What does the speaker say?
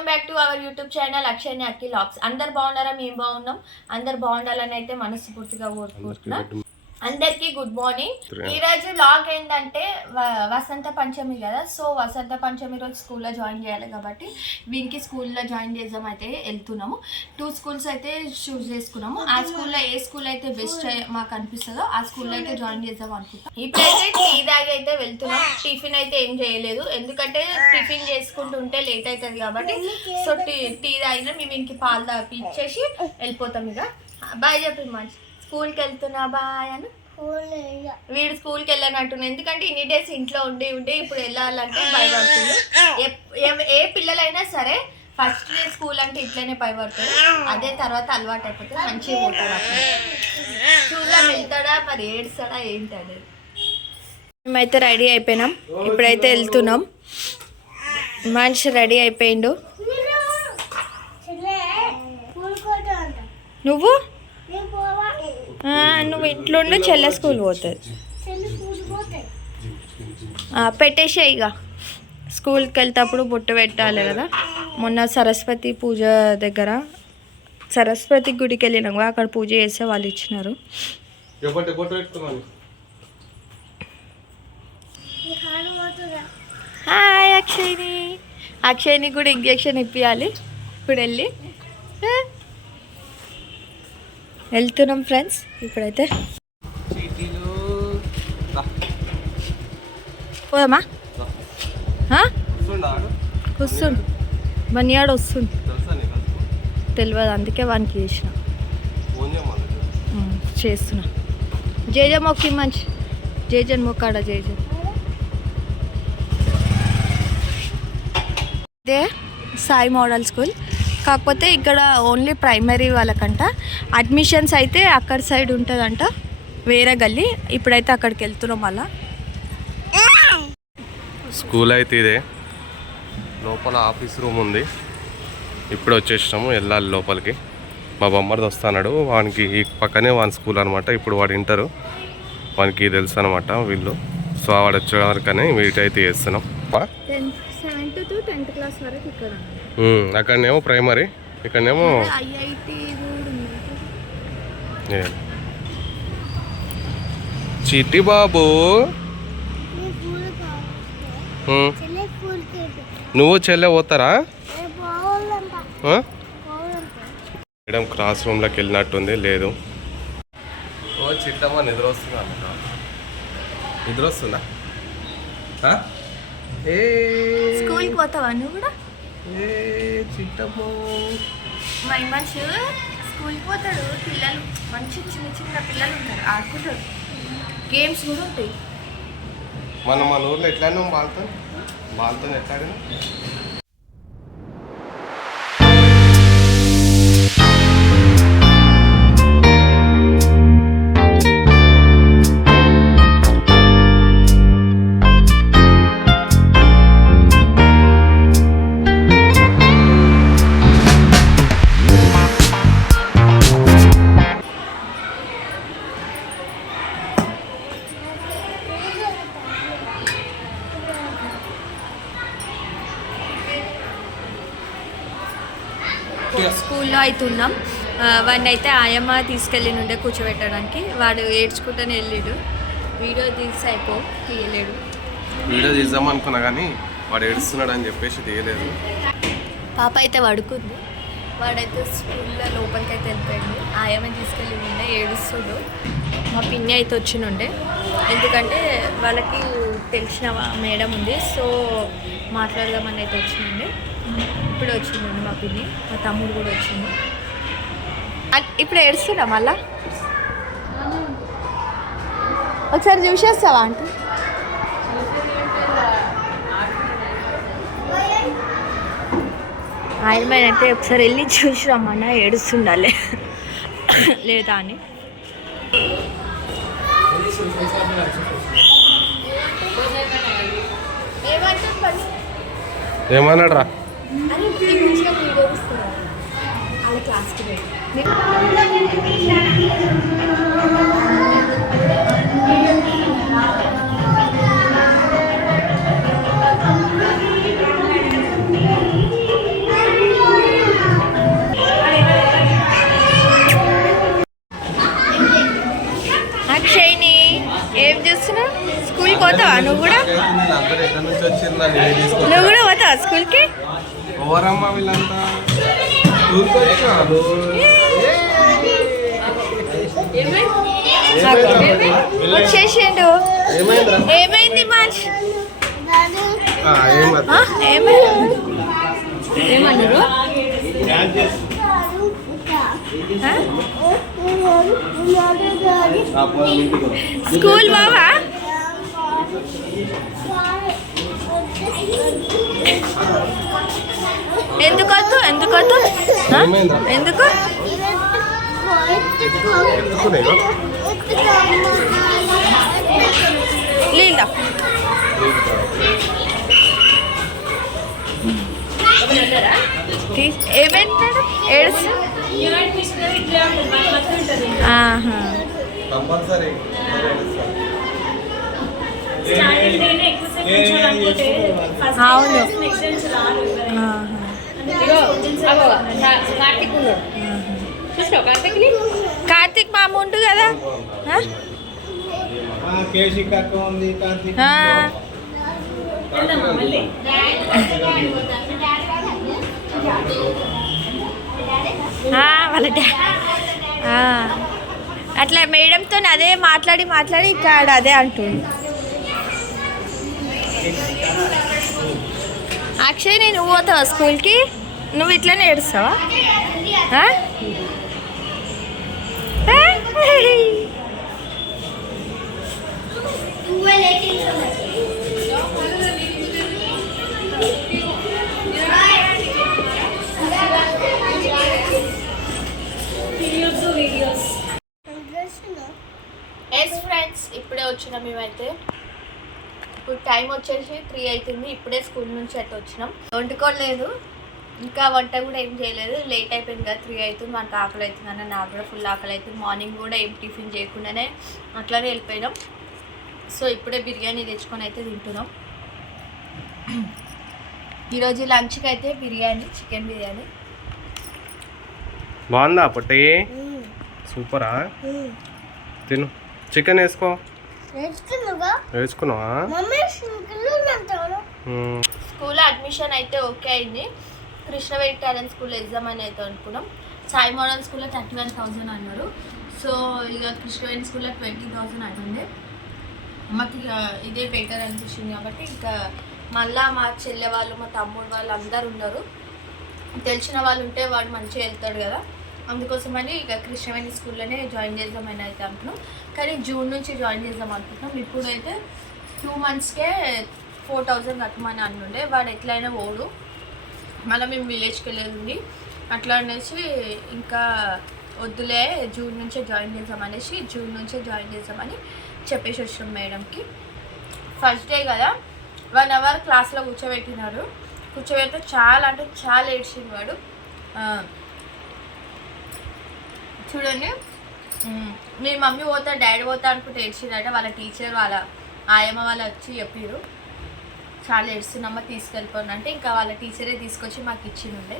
Welcome back to our YouTube channel Akshay Akki logs. అందరు బాగున్నారా? మేము బాగున్నాం. అందరు బాగుండాలని అయితే మనస్ఫూర్తిగా కోరుకుంటున్నా. అందరికీ గుడ్ మార్నింగ్. ఈ రోజు లాగ్ ఏంటంటే వసంత పంచమి కదా, సో వసంత పంచమి రోజు స్కూల్లో జాయిన్ చేయాలి కాబట్టి వీనికి స్కూల్లో జాయిన్ చేద్దాం అయితే వెళ్తున్నాము. 2 స్కూల్స్ అయితే చూస్ చేసుకున్నాము. ఆ స్కూల్లో ఏ స్కూల్ అయితే బెస్ట్ మాకు అనిపిస్తుందో ఆ స్కూల్లో అయితే జాయిన్ చేద్దాం అనుకుంటాం. ఇప్పుడైతే టీ దాగి అయితే వెళ్తున్నాం. టిఫిన్ అయితే ఏం చేయలేదు, ఎందుకంటే టిఫిన్ చేసుకుంటుంటే లేట్ అవుతుంది కాబట్టి. సో టీ తాగినా మేము ఇంక పాలు తాపి ఇచ్చేసి వెళ్ళిపోతాం. ఇక బాయ్ చెప్పి మంచి స్కూల్కి వెళ్తున్నా బాయ్ అని. వీడు స్కూల్కి వెళ్ళనట్టున్నా, ఎందుకంటే ఇన్ని డేస్ ఇంట్లో ఉండి ఇప్పుడు వెళ్ళాలంటే భయపడుతుంది. ఏ పిల్లలైనా సరే ఫస్ట్ డే స్కూల్ అంటే ఇట్లనే భయపడతారు, అదే తర్వాత అలవాటు అయిపోతే మంచిగా పోతారు. చూద్దాం వెళ్తాడా మరి ఏడుస్తాడా ఏంటది. మేమైతే రెడీ అయిపోయినాం, ఇప్పుడైతే వెళ్తున్నాం. మనిషి రెడీ అయిపోయిండు. నువ్వు ఇంట్లో ఉండు, చెల్లె స్కూల్ పోతుంది. పెట్టేసే ఇక స్కూల్కి వెళ్తేప్పుడు బొట్టు పెట్టాలి కదా. మొన్న సరస్వతి పూజ దగ్గర సరస్వతి గుడికి వెళ్ళినాం, అక్కడ పూజ చేస్తే వాళ్ళు ఇచ్చినారు. హాయ్ అక్షయ్ని కూడా ఇంజెక్షన్ ఇప్పించాలి. ఇప్పుడు వెళ్తున్నాం ఫ్రెండ్స్. ఇప్పుడైతే పోదామా? వస్తుండు బనియాడు వస్తుంది తెలియదు, అందుకే వానికి చేస్తున్నా. జేజ మొక్కి మంచి జేజన్ మొక్కాడ జేజన్. ఇదే సాయి మోడల్ స్కూల్, కాకపోతే ఇక్కడ ఓన్లీ ప్రైమరీ వాళ్ళకంట. అడ్మిషన్స్ అయితే అక్కడ సైడ్ ఉంటుందంట, వేరే గల్లీ. ఇప్పుడైతే అక్కడికి వెళ్తున్నాం. అలా స్కూల్ అయితే ఇదే, లోపల ఆఫీస్ రూమ్ ఉంది. ఇప్పుడు వచ్చేసినాము, వెళ్ళాలి లోపలికి. మా బొమ్మడిది వస్తాడు, వానికి పక్కనే వాని స్కూల్ అనమాట. ఇప్పుడు వాడు ఇంటరు, వానికి తెలుసు అనమాట వీళ్ళు. సో వాడు వచ్చే వరకనే వెయిట్ అయితే చేస్తున్నాం. 7th to 10th క్లాస్ వరకు ఇక్కడ, అక్కడనేమో ప్రైమరీ, ఇక్కడనేమో చిట్టి బాబు. నువ్వు చెల్లె పోతారా? మేడం క్లాస్ రూమ్లోకి వెళ్ళినట్టుంది. లేదు ఓ చిట్టమ్మ నిద్ర వస్తుందా? నిద్ర వస్తుందా? స్కూల్కి పోతావా నువ్వు కూడా? చిట్టమ్మ మనిషి స్కూల్కి పోతాడు. పిల్లలు మంచి చిన్న పిల్లలు ఉంటారు, ఆడుకుంటారు. గేమ్స్ కూడా ఉంటాయి. మన ఊర్లో ఎట్లాడినా బాల్తో ఎట్లాడినా. స్కూల్లో అయితే ఉన్నాం. వాడిని అయితే ఆయమ్మ తీసుకెళ్ళి నుండే కూర్చోబెట్టడానికి. వాడు ఏడ్చుకుంటూనే వెళ్ళాడు. వీడియో తీయలేడు. వీడియో తీద్దాం అనుకున్నా కానీ వాడు ఏడుస్తున్నాడు అని చెప్పేసి తీయలేదు. పాప అయితే పడుకుంది, వాడైతే స్కూల్లో లోపలికి అయితే వెళ్ళిపోయింది. ఆయమ్మ తీసుకెళ్ళి ఉండే ఏడుస్తుడు. మా పిన్ని అయితే వచ్చినుండే, ఎందుకంటే వాళ్ళకి తెలిసిన మేడం ఉంది, సో మాట్లాడదామని అయితే వచ్చిందండి. ఇప్పుడు వచ్చిందండి మా పిన్ని, మా తమ్ముడు కూడా వచ్చింది. ఇప్పుడు ఏడుస్తున్నా మళ్ళా. ఒకసారి చూసేస్తావా అంటే ఆయన అయితే ఒకసారి వెళ్ళి చూసిరమ్మన్నా, ఏడుస్తుండాలి లేదా అని. ఏమన్నాడు రా? క్లాస్కి వస్తుందండి నువ్వు కూడా పోతావా స్కూల్కి? ఓవరమ్మ వీళ్ళంతా స్కూల్కి వచ్చారు. వచ్చేసిండు. ఏమైంది మంచి ఏమన్నారు? స్కూల్ బావా ఎందుకొద్దు ఎందుకొద్దు ఎందుకు? లీలా ఏమంటాడు? ఏడుస్తా కంపల్సరీ అవును. కార్తీక్ మామ ఉండు కదా. వాళ్ళ అట్లా మేడంతో అదే మాట్లాడి మాట్లాడి ఇక్కడ అదే అంటుంది. అక్షయ్ నేను పోతావా స్కూల్కి? నువ్వు ఇట్లనే ఏడుస్తావా? ఎస్ ఫ్రెండ్స్, ఇప్పుడే వచ్చినాం మేమైతే. ఇప్పుడు టైం వచ్చేసి 3 అవుతుంది. ఇప్పుడే స్కూల్ నుంచి అయితే వచ్చినాం. వండుకోలేదు, ఇంకా వంట కూడా ఏం చేయలేదు. లేట్ అయిపోయింది కదా, 3 అవుతుంది. మనకు ఆకలి అవుతుంది అన్న, నాకు కూడా ఫుల్ ఆకలి అవుతుంది. మార్నింగ్ కూడా ఏం టిఫిన్ చేయకుండానే అట్లానే వెళ్ళిపోయినాం. సో ఇప్పుడే బిర్యానీ తెచ్చుకొని అయితే తింటున్నాం. ఈరోజు లంచ్కి అయితే బిర్యానీ, చికెన్ బిర్యానీ. బాగుందా పొట్టి? సూపరా? తిను. చికెన్ వేసుకో. వేసుకున్నావా? స్కూల్లో అడ్మిషన్ అయితే ఓకే అయింది. కృష్ణవేణి టాలెంట్ స్కూల్లో ఎగ్జామ్ అయితే అనుకున్నాం. సాయి మోడల్ స్కూల్లో 31,000 అన్నారు. సో ఇక కృష్ణవేణి స్కూల్లో 20,000 అంటుండే. మాకు ఇక ఇదే బెటర్ అనిపించింది కాబట్టి ఇంకా మళ్ళీ మా చెల్లె వాళ్ళు, మా తమ్ముడు వాళ్ళు అందరు ఉన్నారు. తెలిసిన వాళ్ళు ఉంటే వాడు మంచిగా వెళ్తాడు కదా, అందుకోసమని ఇక కృష్ణవేణి స్కూల్లోనే జాయిన్ చేద్దామని అయితే అనుకున్నాం. కానీ జూన్ నుంచి జాయిన్ చేద్దాం అనుకుంటున్నాం. ఇప్పుడైతే 2 monthsకే 4,000 కట్టమని అనుండే. వాడు ఎట్లయినా ఓడు, మళ్ళీ మేము విలేజ్కి వెళ్ళేది అట్లా అనేసి ఇంకా వద్దులే, జూన్ నుంచే జాయిన్ చేద్దామని చెప్పేసి వచ్చినాం మేడంకి. ఫస్ట్ డే కదా, 1 hour క్లాస్లో కూర్చోబెడితే చాలా అంటే చాలా ఏడ్చింది వాడు. చూడండి, మీ మమ్మీ పోతా డాడీ పోతా అనుకుంటే ఏడ్చిందంటే వాళ్ళ టీచర్ వాళ్ళ ఆయమ్మ వాళ్ళు వచ్చి చెప్పారు చాలా ఏడుస్తున్నమ్మ తీసుకెళ్ళిపోను అంటే ఇంకా వాళ్ళ టీచరే తీసుకొచ్చి మాకు ఇచ్చిండే.